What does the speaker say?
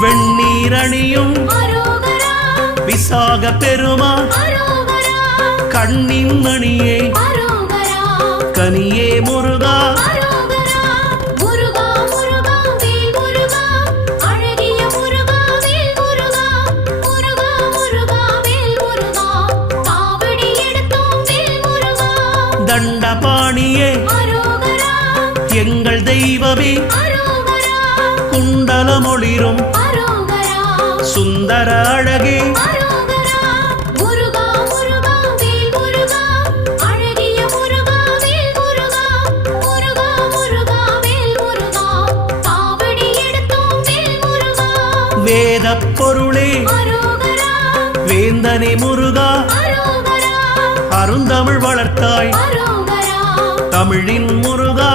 வெண்ணீரணியும் விசாக பெருமான் கண்ணின் மணியே கனியே முருகா தண்டபாணியே எங்கள் தெய்வமே குண்டலமொளிரும் சுந்தர அழகே வேத பொருளே வேந்தனே முருகா அருந்தமிழ் வளர்த்தாய் தமிழின் முருகா